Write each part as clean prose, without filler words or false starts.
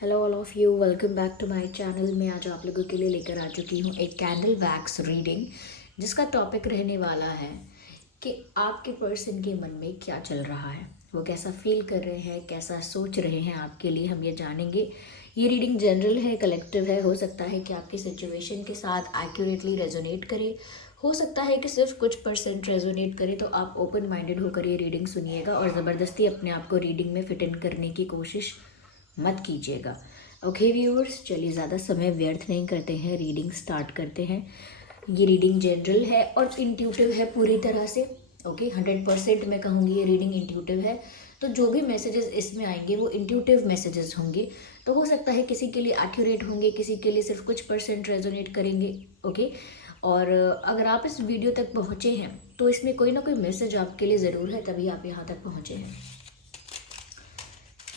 Hello all of you, welcome back to my channel. मैं आज आप लोगों के लिए लेकर आ चुकी हूँ एक कैंडल वैक्स रीडिंग, जिसका टॉपिक रहने वाला है कि आपके पर्सन के मन में क्या चल रहा है, वो कैसा फील कर रहे हैं, कैसा सोच रहे हैं आपके लिए, हम ये जानेंगे। ये रीडिंग जनरल है, कलेक्टिव है। हो सकता है कि आपकी सिचुएशन के साथ एक्यूरेटली रेजोनेट करे, हो सकता है कि सिर्फ कुछ परसेंट रेजोनेट करे। तो आप ओपन माइंडेड होकर ये रीडिंग सुनिएगा और ज़बरदस्ती अपने आप को रीडिंग में फिट इन करने की कोशिश मत कीजिएगा। ओके व्यूअर्स, चलिए ज़्यादा समय व्यर्थ नहीं करते हैं, रीडिंग स्टार्ट करते हैं। ये रीडिंग जनरल है और इंट्यूटिव है पूरी तरह से। ओके, 100% मैं कहूँगी ये रीडिंग इंट्यूटिव है। तो जो भी मैसेजेस इसमें आएंगे वो इंट्यूटिव मैसेजेस होंगे। तो हो सकता है किसी के लिए एक्यूरेट होंगे, किसी के लिए सिर्फ कुछ परसेंट रेजोनेट करेंगे। ओके, और अगर आप इस वीडियो तक पहुँचे हैं तो इसमें कोई ना कोई मैसेज आपके लिए ज़रूर है, तभी आप यहाँ तक पहुँचे हैं।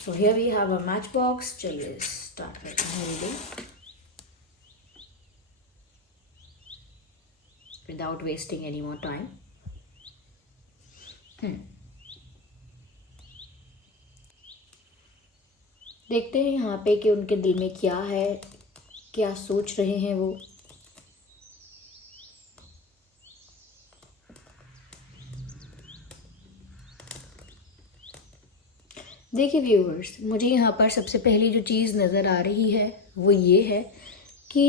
So here we have a matchbox. चलिए स्टार्ट करते हैं reading without wasting any more time. देखते हैं यहाँ पे कि उनके दिल में क्या है, क्या सोच रहे हैं वो। देखिए व्यूअर्स, मुझे यहाँ पर सबसे पहली जो चीज़ नज़र आ रही है वो ये है कि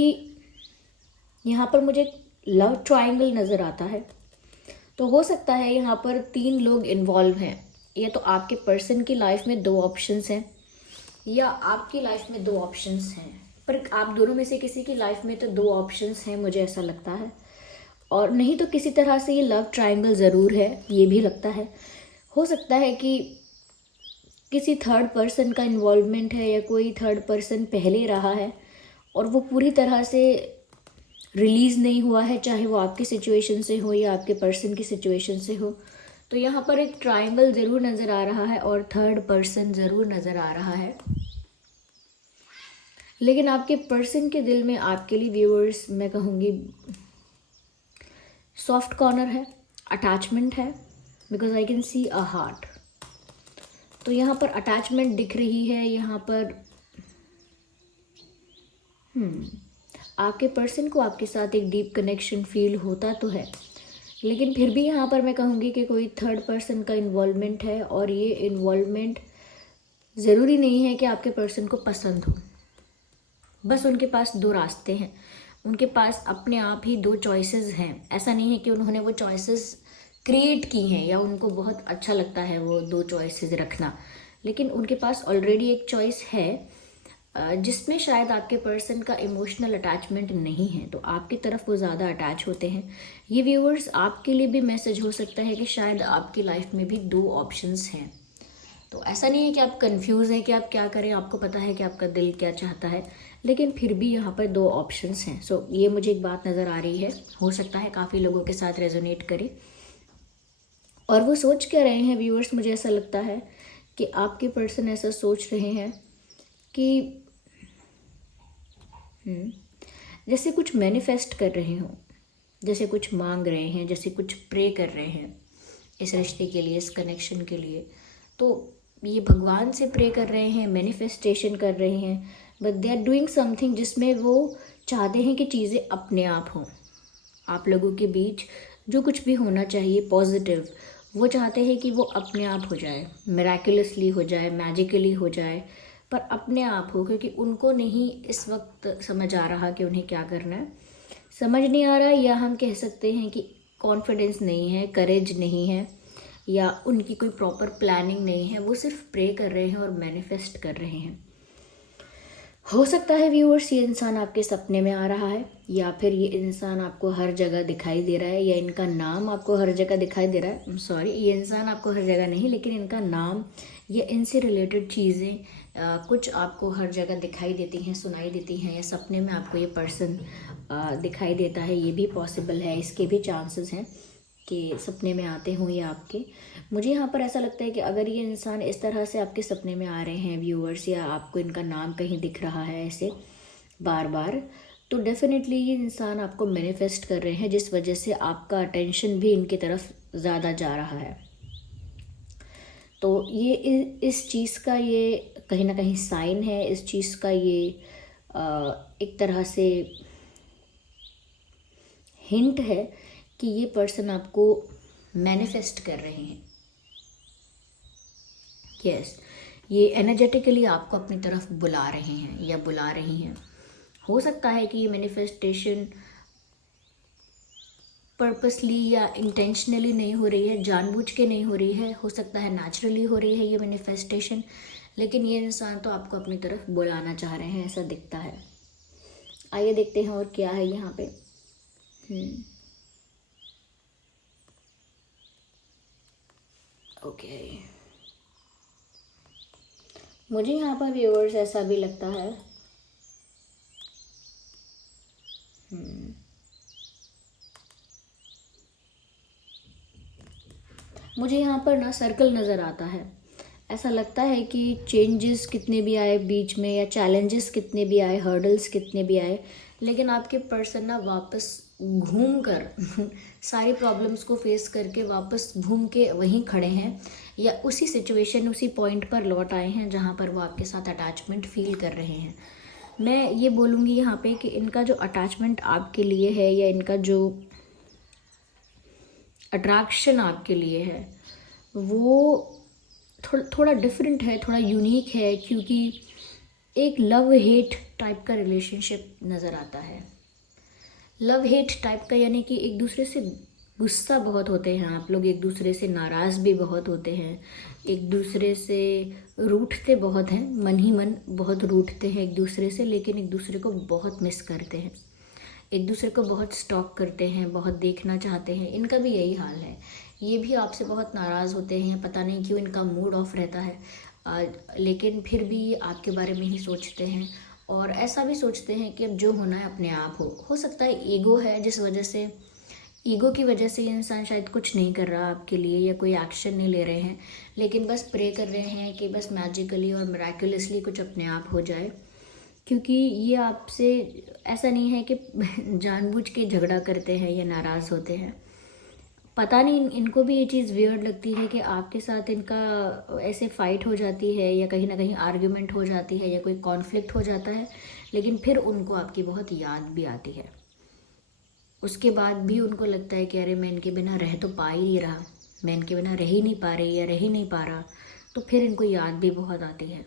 यहाँ पर मुझे लव ट्रायंगल नज़र आता है। तो हो सकता है यहाँ पर 3 लोग इन्वॉल्व हैं। या तो आपके पर्सन की लाइफ में 2 ऑप्शंस हैं या आपकी लाइफ में 2 ऑप्शंस हैं, पर आप दोनों में से किसी की लाइफ में तो 2 ऑप्शंस हैं, मुझे ऐसा लगता है। और नहीं तो किसी तरह से ये लव ट्रायंगल ज़रूर है, ये भी लगता है। हो सकता है कि किसी थर्ड पर्सन का इन्वॉल्वमेंट है या कोई थर्ड पर्सन पहले रहा है और वो पूरी तरह से रिलीज़ नहीं हुआ है, चाहे वो आपकी सिचुएशन से हो या आपके पर्सन की सिचुएशन से हो। तो यहाँ पर एक ट्रायंगल ज़रूर नज़र आ रहा है और थर्ड पर्सन ज़रूर नज़र आ रहा है। लेकिन आपके पर्सन के दिल में आपके लिए व्यूअर्स मैं कहूँगी सॉफ्ट कॉर्नर है, अटैचमेंट है, because I can see a heart. तो यहाँ पर अटैचमेंट दिख रही है। यहाँ पर आपके पर्सन को आपके साथ एक डीप कनेक्शन फील होता तो है, लेकिन फिर भी यहाँ पर मैं कहूँगी कि कोई थर्ड पर्सन का इन्वॉल्वमेंट है और ये इन्वॉल्वमेंट ज़रूरी नहीं है कि आपके पर्सन को पसंद हो। बस उनके पास 2 रास्ते हैं, उनके पास अपने आप ही 2 चॉइसेस हैं। ऐसा नहीं है कि उन्होंने वो चॉइसेस क्रिएट की हैं या उनको बहुत अच्छा लगता है वो 2 चॉइसेस रखना, लेकिन उनके पास ऑलरेडी एक चॉइस है जिसमें शायद आपके पर्सन का इमोशनल अटैचमेंट नहीं है, तो आपकी तरफ वो ज़्यादा अटैच होते हैं। ये व्यूअर्स आपके लिए भी मैसेज हो सकता है कि शायद आपकी लाइफ में भी 2 ऑप्शंस हैं। तो ऐसा नहीं है कि आप कंफ्यूज हैं कि आप क्या करें, आपको पता है कि आपका दिल क्या चाहता है, लेकिन फिर भी यहाँ पर 2 ऑप्शंस हैं। सो ये मुझे एक बात नज़र आ रही है, हो सकता है काफ़ी लोगों के साथ रेजोनेट करे। और वो सोच क्या रहे हैं व्यूअर्स, मुझे ऐसा लगता है कि आपके पर्सन ऐसा सोच रहे हैं कि जैसे कुछ मैनिफेस्ट कर रहे हों, जैसे कुछ मांग रहे हैं, जैसे कुछ प्रे कर रहे हैं इस रिश्ते के लिए, इस कनेक्शन के लिए। तो ये भगवान से प्रे कर रहे हैं, मैनिफेस्टेशन कर रहे हैं, but they are doing something जिसमें वो चाहते हैं कि चीज़ें अपने आप हों। आप लोगों के बीच जो कुछ भी होना चाहिए पॉजिटिव, वो चाहते हैं कि वो अपने आप हो जाए, मिराकुलसली हो जाए, मैजिकली हो जाए, पर अपने आप हो। क्योंकि उनको नहीं इस वक्त समझ आ रहा कि उन्हें क्या करना है, समझ नहीं आ रहा, या हम कह सकते हैं कि कॉन्फिडेंस नहीं है, करेज नहीं है, या उनकी कोई प्रॉपर प्लानिंग नहीं है। वो सिर्फ प्रे कर रहे हैं और मैनिफेस्ट कर रहे हैं। हो सकता है व्यूअर्स ये इंसान आपके सपने में आ रहा है, या फिर ये इंसान आपको हर जगह दिखाई दे रहा है, या इनका नाम आपको हर जगह दिखाई दे रहा है। सॉरी, ये इंसान आपको हर जगह नहीं, लेकिन इनका नाम या इनसे रिलेटेड चीज़ें कुछ आपको हर जगह दिखाई देती हैं, सुनाई देती हैं, या सपने में आपको ये पर्सन दिखाई देता है। ये भी पॉसिबल है, इसके भी चांसेस हैं कि सपने में आते हों या आपके। मुझे यहाँ पर ऐसा लगता है कि अगर ये इंसान इस तरह से आपके सपने में आ रहे हैं व्यूअर्स, या आपको इनका नाम कहीं दिख रहा है ऐसे बार बार, तो डेफिनेटली ये इंसान आपको मैनिफेस्ट कर रहे हैं, जिस वजह से आपका अटेंशन भी इनकी तरफ ज़्यादा जा रहा है। तो ये इस चीज़ का ये कहीं ना कहीं साइन है इस चीज़ का, ये एक तरह से हिंट है कि ये पर्सन आपको मैनिफेस्ट कर रहे हैं। यस, ये एनर्जेटिकली आपको अपनी तरफ बुला रहे हैं या बुला रही हैं। हो सकता है कि ये मैनिफेस्टेशन पर्पसली या इंटेंशनली नहीं हो रही है, जानबूझ के नहीं हो रही है, हो सकता है नेचुरली हो रही है ये मैनिफेस्टेशन, लेकिन ये इंसान तो आपको अपनी तरफ बुलाना चाह रहे हैं, ऐसा दिखता है। आइए देखते हैं और क्या है यहाँ पे। ओके, मुझे यहाँ पर व्यूअर्स ऐसा भी लगता है मुझे यहाँ पर ना सर्कल नज़र आता है। ऐसा लगता है कि चेंजेस कितने भी आए बीच में, या चैलेंजेस कितने भी आए, हर्डल्स कितने भी आए, लेकिन आपके पर्सन ना वापस घूम कर सारी प्रॉब्लम्स को फेस करके वापस घूम के वहीं खड़े हैं, या उसी सिचुएशन, उसी पॉइंट पर लौट आए हैं जहाँ पर वो आपके साथ अटैचमेंट फील कर रहे हैं। मैं ये बोलूँगी यहाँ पे कि इनका जो अटैचमेंट आपके लिए है, या इनका जो अट्रैक्शन आपके लिए है, वो थोड़ा डिफरेंट है, थोड़ा यूनिक है, क्योंकि एक लव हेट टाइप का रिलेशनशिप नज़र आता है। लव हेट टाइप का, यानी कि एक दूसरे से गुस्सा बहुत होते हैं आप लोग, एक दूसरे से नाराज़ भी बहुत होते हैं, एक दूसरे से रूठते बहुत हैं, मन ही मन बहुत रूठते हैं एक दूसरे से, लेकिन एक दूसरे को बहुत मिस करते हैं, एक दूसरे को बहुत स्टॉक करते हैं, बहुत देखना चाहते हैं। इनका भी यही हाल है, ये भी आपसे बहुत नाराज़ होते हैं, पता नहीं क्यों इनका मूड ऑफ रहता है, लेकिन फिर भी आपके बारे में ही सोचते हैं, और ऐसा भी सोचते हैं कि अब जो होना है अपने आप हो सकता है ईगो है, जिस वजह से, ईगो की वजह से ये इंसान शायद कुछ नहीं कर रहा आपके लिए, या कोई एक्शन नहीं ले रहे हैं, लेकिन बस प्रे कर रहे हैं कि बस मैजिकली और मिराकुलसली कुछ अपने आप हो जाए, क्योंकि ये आपसे ऐसा नहीं है कि जानबूझ के झगड़ा करते हैं या नाराज़ होते हैं। पता नहीं इनको भी ये चीज़ वियर्ड लगती है कि आपके साथ इनका ऐसे फाइट हो जाती है, या कहीं ना कहीं आर्ग्यूमेंट हो जाती है, या कोई कॉन्फ्लिक्ट हो जाता है, लेकिन फिर उनको आपकी बहुत याद भी आती है। उसके बाद भी उनको लगता है कि अरे मैं इनके बिना रह तो पा ही नहीं रहा, मैं इनके बिना रह ही नहीं पा रही या रह ही नहीं पा रहा, तो फिर इनको याद भी बहुत आती है।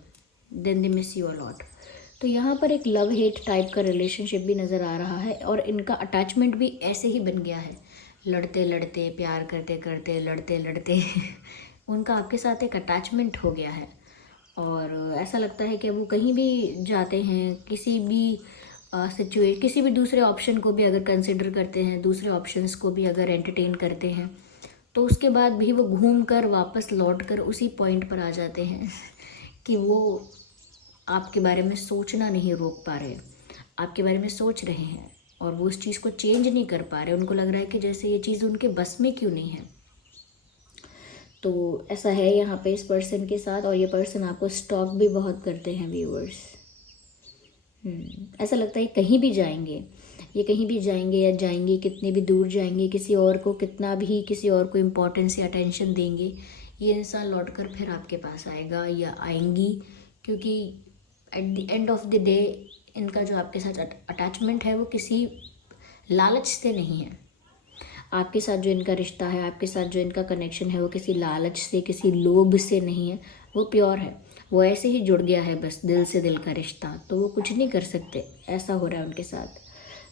Then they miss you a lot. तो यहाँ पर एक लव हेट टाइप का रिलेशनशिप भी नज़र आ रहा है, और इनका अटैचमेंट भी ऐसे ही बन गया है, लड़ते लड़ते, प्यार करते करते, लड़ते लड़ते उनका आपके साथ एक अटैचमेंट हो गया है। और ऐसा लगता है कि वो कहीं भी जाते हैं, किसी भी किसी भी दूसरे ऑप्शन को भी अगर कंसिडर करते हैं, दूसरे ऑप्शंस को भी अगर एंटरटेन करते हैं, तो उसके बाद भी वो घूम कर वापस लौट कर उसी पॉइंट पर आ जाते हैं कि वो आपके बारे में सोचना नहीं रोक पा रहे, आपके बारे में सोच रहे हैं, और वो उस चीज़ को चेंज नहीं कर पा रहे। उनको लग रहा है कि जैसे ये चीज़ उनके बस में क्यों नहीं है। तो ऐसा है यहाँ पे इस पर्सन के साथ, और ये पर्सन आपको स्टॉक भी बहुत करते हैं व्यूअर्स। ऐसा लगता है कहीं भी जाएंगे, ये कहीं भी जाएंगे या जाएंगे, कितने भी दूर जाएंगे, किसी और को कितना भी, किसी और को इम्पोर्टेंस या अटेंशन देंगे, ये इंसान लौट कर फिर आपके पास आएगा या आएंगी, क्योंकि at the end of the day इनका जो आपके साथ अटैचमेंट है वो किसी लालच से नहीं है। आपके साथ जो इनका रिश्ता है, आपके साथ जो इनका कनेक्शन है, वो किसी लालच से, किसी लोभ से नहीं है, वो प्योर है, वो ऐसे ही जुड़ गया है बस दिल से दिल का रिश्ता, तो वो कुछ नहीं कर सकते, ऐसा हो रहा है उनके साथ।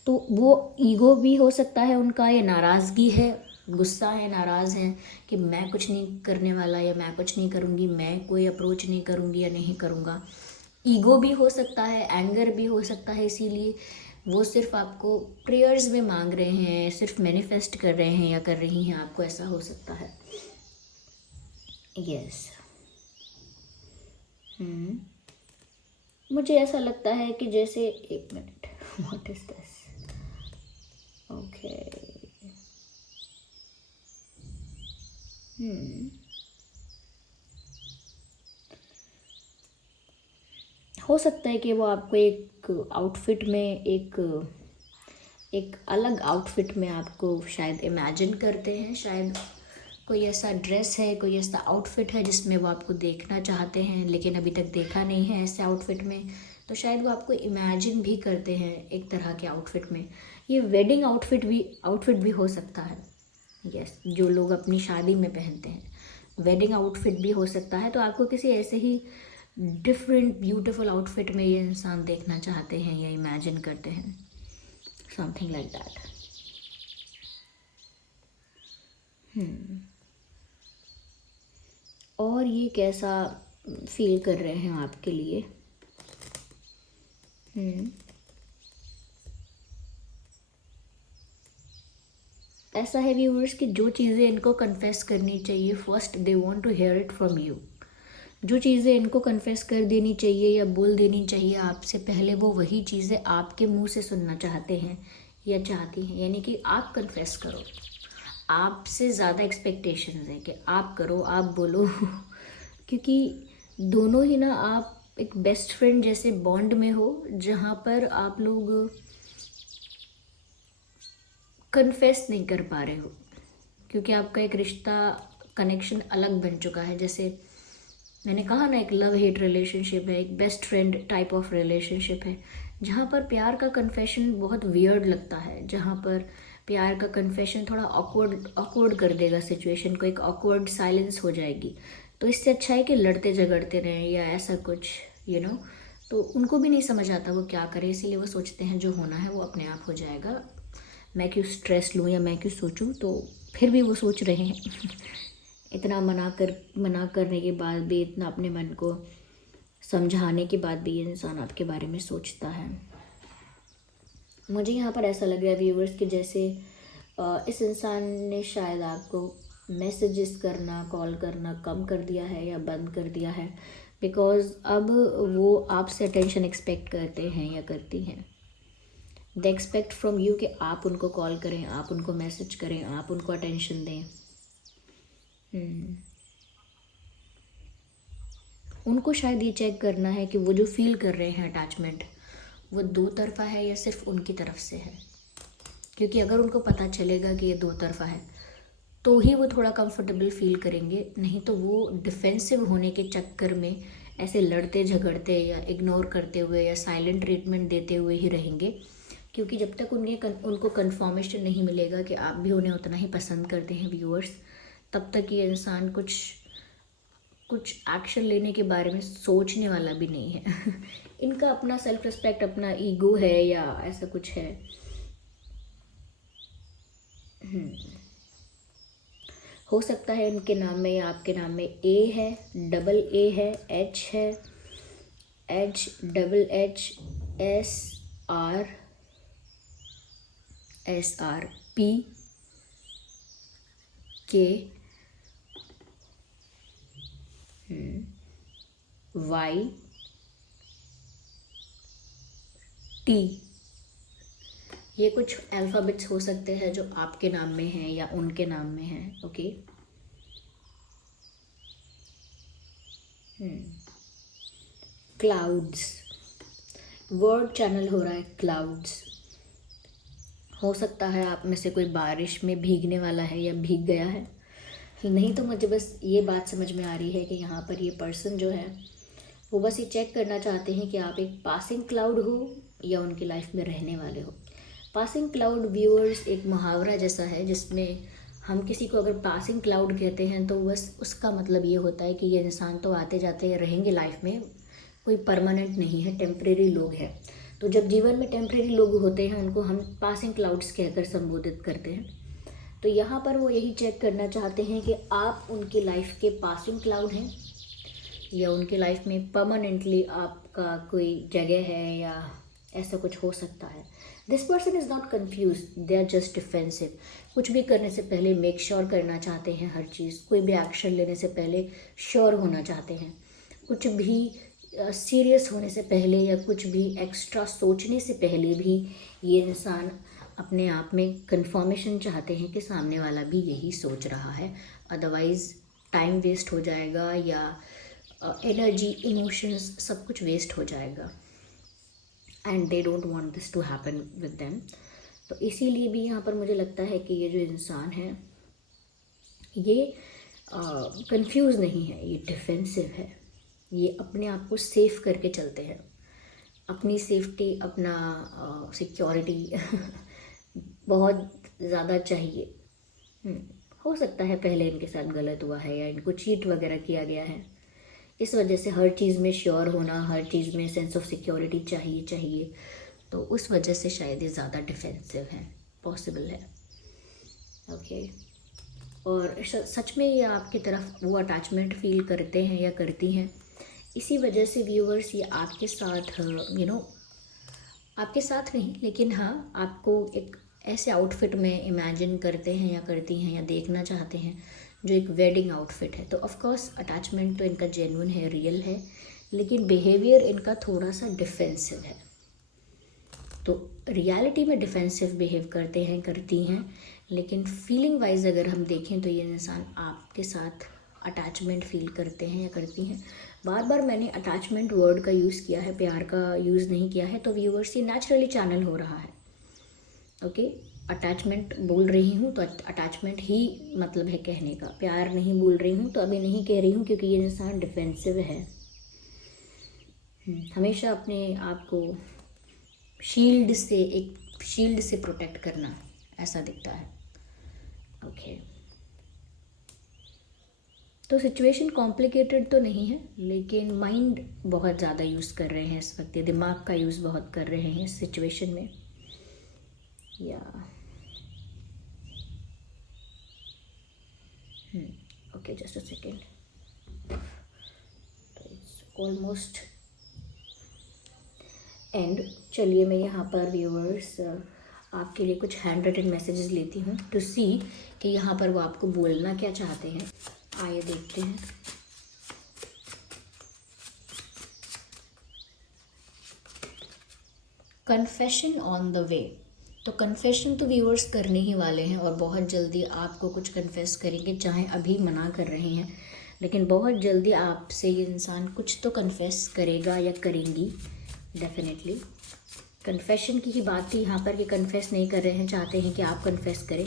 तो वो ईगो भी हो सकता है उनका, या नाराज़गी है, गुस्सा है, नाराज़ हैं कि मैं कुछ नहीं करने वाला, या मैं कुछ नहीं करूँगी, मैं कोई अप्रोच नहीं करूँगी या नहीं करूँगा। ईगो भी हो सकता है, एंगर भी हो सकता है, इसीलिए वो सिर्फ आपको प्रेयर्स में मांग रहे हैं, सिर्फ मैनिफेस्ट कर रहे हैं या कर रही हैं आपको, ऐसा हो सकता है। यस। मुझे ऐसा लगता है कि जैसे, एक minute, what is this? Okay. हो सकता है कि वो आपको एक आउटफिट में, एक अलग आउटफिट में आपको शायद इमेजिन करते हैं, शायद कोई ऐसा ड्रेस है, कोई ऐसा आउटफिट है जिसमें वो आपको देखना चाहते हैं लेकिन अभी तक देखा नहीं है ऐसे आउटफिट में, तो शायद वो आपको इमेजिन भी करते हैं एक तरह के आउटफिट में। ये वेडिंग आउटफिट भी हो सकता है। यस, जो लोग अपनी शादी में पहनते हैं वेडिंग आउटफिट भी हो सकता है। तो आपको किसी ऐसे ही डिफरेंट ब्यूटीफुल आउटफिट में ये इंसान देखना चाहते हैं या इमेजिन करते हैं, समथिंग लाइक दैट। और ये कैसा फील कर रहे हैं आपके लिए? ऐसा है व्यूअर्स कि जो चीज़ें इनको कन्फेस करनी चाहिए, first they want to hear it from you. जो चीज़ें इनको कन्फेस कर देनी चाहिए या बोल देनी चाहिए आपसे पहले, वो वही चीज़ें आपके मुंह से सुनना चाहते हैं या चाहती हैं। यानी कि आप कन्फेस करो, आपसे ज़्यादा एक्सपेक्टेशंस है कि आप करो, आप बोलो क्योंकि दोनों ही ना आप एक बेस्ट फ्रेंड जैसे बॉन्ड में हो, जहाँ पर आप लोग कन्फेस नहीं कर पा रहे हो क्योंकि आपका एक रिश्ता, कनेक्शन अलग बन चुका है। जैसे मैंने कहा ना, एक लव हेट रिलेशनशिप है, एक best friend type of relationship है, जहाँ पर प्यार का कन्फेशन बहुत वियर्ड लगता है, जहाँ पर प्यार का कन्फेशन थोड़ा ऑकवर्ड कर देगा सिचुएशन को, एक ऑकवर्ड साइलेंस हो जाएगी। तो इससे अच्छा है कि लड़ते झगड़ते रहें या ऐसा कुछ तो उनको भी नहीं समझ आता वो क्या करें, इसीलिए वो सोचते हैं जो होना है वो अपने आप हो जाएगा, मैं क्यों स्ट्रेस लूँ या मैं क्यों सोचूं। तो फिर भी वो सोच रहे हैं इतना मना करने के बाद भी, इतना अपने मन को समझाने के बाद भी ये इंसान आपके बारे में सोचता है। मुझे यहाँ पर ऐसा लग रहा है व्यूवर्स कि जैसे इस इंसान ने शायद आपको मैसेजेस करना, कॉल करना कम कर दिया है या बंद कर दिया है, बिकॉज़ अब वो आपसे अटेंशन एक्सपेक्ट करते हैं या करती हैं। दे एक्सपेक्ट फ्रॉम यू कि आप उनको कॉल करें, आप उनको मैसेज करें, आप उनको अटेंशन दें। उनको शायद ये चेक करना है कि वो जो फील कर रहे हैं अटैचमेंट, वो दो तरफ़ा है या सिर्फ उनकी तरफ से है। क्योंकि अगर उनको पता चलेगा कि ये दो तरफ़ा है तो ही वो थोड़ा कंफर्टेबल फील करेंगे, नहीं तो वो डिफेंसिव होने के चक्कर में ऐसे लड़ते झगड़ते या इग्नोर करते हुए या साइलेंट ट्रीटमेंट देते हुए ही रहेंगे। क्योंकि जब तक उनको कंफर्मेशन नहीं मिलेगा कि आप भी उन्हें उतना ही पसंद करते हैं व्यूअर्स, तब तक ये इंसान कुछ एक्शन लेने के बारे में सोचने वाला भी नहीं है इनका अपना सेल्फ रिस्पेक्ट, अपना ईगो है या ऐसा कुछ है। हो सकता है इनके नाम में या आपके नाम में ए है, डबल ए है, एच है, H double H, SR P K Y T। ये कुछ अल्फ़ाबेट्स हो सकते हैं जो आपके नाम में हैं या उनके नाम में हैं। ओके, क्लाउड्स वर्ड चैनल हो रहा है, क्लाउड्स। हो सकता है आप में से कोई बारिश में भीगने वाला है या भीग गया है। नहीं तो मुझे बस ये बात समझ में आ रही है कि यहाँ पर ये पर्सन जो है वो बस ये चेक करना चाहते हैं कि आप एक पासिंग क्लाउड हो या उनकी लाइफ में रहने वाले हो। पासिंग क्लाउड व्यूअर्स एक मुहावरा जैसा है, जिसमें हम किसी को अगर पासिंग क्लाउड कहते हैं तो बस उसका मतलब ये होता है कि ये इंसान तो आते जाते रहेंगे लाइफ में, कोई परमानेंट नहीं है, टेम्परेरी लोग हैं। तो जब जीवन में टेम्परेरी लोग होते हैं उनको हम पासिंग क्लाउड्स कहकर संबोधित करते हैं। तो यहाँ पर वो यही चेक करना चाहते हैं कि आप उनकी लाइफ के पासिंग क्लाउड हैं या उनकी लाइफ में परमानेंटली आपका कोई जगह है या ऐसा कुछ हो सकता है। This person is not confuse, they are just defensive. कुछ भी करने से पहले मेक श्योर करना चाहते हैं हर चीज़, कोई भी एक्शन लेने से पहले श्योर होना चाहते हैं, कुछ भी सीरियस होने से पहले या कुछ भी एक्स्ट्रा सोचने से पहले भी ये इंसान अपने आप में कंफर्मेशन चाहते हैं कि सामने वाला भी यही सोच रहा है। अदरवाइज़ टाइम वेस्ट हो जाएगा या एनर्जी, इमोशंस सब कुछ वेस्ट हो जाएगा, and they don't want this to happen with them. तो इसीलिए भी यहाँ पर मुझे लगता है कि ये जो इंसान है ये कंफ्यूज नहीं है, ये डिफेंसिव है। ये अपने आप को सेफ करके चलते हैं, अपनी सेफ्टी, अपना सिक्योरिटी बहुत ज़्यादा चाहिए। हो सकता है पहले इनके साथ गलत हुआ है या इनको चीट वगैरह किया गया है, इस वजह से हर चीज़ में श्योर होना, हर चीज़ में सेंस ऑफ सिक्योरिटी चाहिए, तो उस वजह से शायद ये ज़्यादा डिफेंसिव है, पॉसिबल है। ओके, और सच में ये आपकी तरफ वो अटैचमेंट फील करते हैं या करती हैं, इसी वजह से व्यूअर्स ये आपके साथ आपके साथ नहीं, लेकिन हाँ आपको एक ऐसे आउटफिट में इमेजिन करते हैं या करती हैं या देखना चाहते हैं जो एक वेडिंग आउटफिट है। तो ऑफ कोर्स अटैचमेंट तो इनका जेन्युइन है, रियल है, लेकिन बिहेवियर इनका थोड़ा सा डिफेंसिव है। तो रियलिटी में डिफेंसिव बिहेव करते हैं, करती हैं, लेकिन फीलिंग वाइज अगर हम देखें तो ये इंसान आपके साथ अटैचमेंट फील करते हैं या करती हैं। बार बार मैंने अटैचमेंट वर्ड का यूज़ किया है, प्यार का यूज़ नहीं किया है, तो व्यूअर्स ये नेचुरली चैनल हो रहा है। ओके, अटैचमेंट बोल रही हूँ तो अटैचमेंट ही मतलब है कहने का, प्यार नहीं बोल रही हूँ तो अभी नहीं कह रही हूँ, क्योंकि ये इंसान डिफेंसिव है, हमेशा अपने आप को शील्ड से प्रोटेक्ट करना, ऐसा दिखता है। ओके, तो सिचुएशन कॉम्प्लिकेटेड तो नहीं है, लेकिन माइंड बहुत ज़्यादा यूज़ कर रहे हैं इस वक्त, दिमाग का यूज़ बहुत कर रहे हैं इस सिचुएशन में। या okay, just a second, it's almost and. चलिए मैं यहाँ पर व्यूअर्स आपके लिए कुछ हैंड रिटन मैसेजेस लेती हूँ टू सी कि यहाँ पर वो आपको बोलना क्या चाहते हैं। आइए देखते हैं। कन्फेशन ऑन द वे, तो कन्फेशन तो व्यूअर्स करने ही वाले हैं और बहुत जल्दी आपको कुछ कन्फेस करेंगे, चाहे अभी मना कर रहे हैं, लेकिन बहुत जल्दी आपसे ये इंसान कुछ तो कन्फेस करेगा या करेंगी डेफिनेटली। कन्फेशन की ही बात थी यहाँ पर कि कन्फेस नहीं कर रहे हैं, चाहते हैं कि आप कन्फेस करें,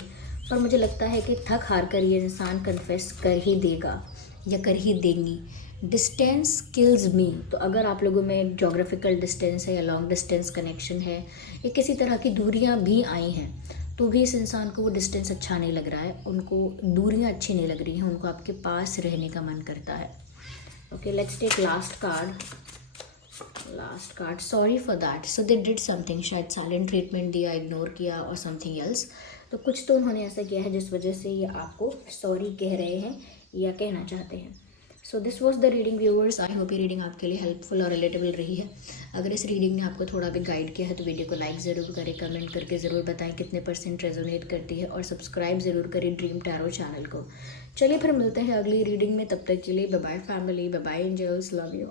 पर मुझे लगता है कि थक हार कर ये इंसान कन्फेस कर ही देगा या कर ही देंगी। डिस्टेंस किल्स मी, तो अगर आप लोगों में एक जोग्राफिकल डिस्टेंस है या लॉन्ग डिस्टेंस कनेक्शन है या किसी तरह की दूरियां भी आई हैं, तो भी इस इंसान को वो डिस्टेंस अच्छा नहीं लग रहा है, उनको दूरियां अच्छी नहीं लग रही हैं, उनको आपके पास रहने का मन करता है। Okay, let's take last card. Sorry for that, so they did something, शायद साइलेंट ट्रीटमेंट दिया, इग्नोर किया और समथिंग एल्स, तो कुछ तो उन्होंने ऐसा किया है जिस वजह से ये आपको सॉरी कह रहे हैं या कहना चाहते हैं। So this was the reading viewers. I hope ये रीडिंग आपके लिए हेल्पफुल और रिलेटेबल रही है। अगर इस रीडिंग ने आपको थोड़ा भी गाइड किया है तो वीडियो को लाइक ज़रूर करें, कमेंट करके ज़रूर बताएं कितने % रेजोनेट करती है, और सब्सक्राइब ज़रूर करें ड्रीम टैरो चैनल को। चलिए फिर मिलते हैं अगली रीडिंग में, तब तक के लिए bye bye family, bye bye angels, love you.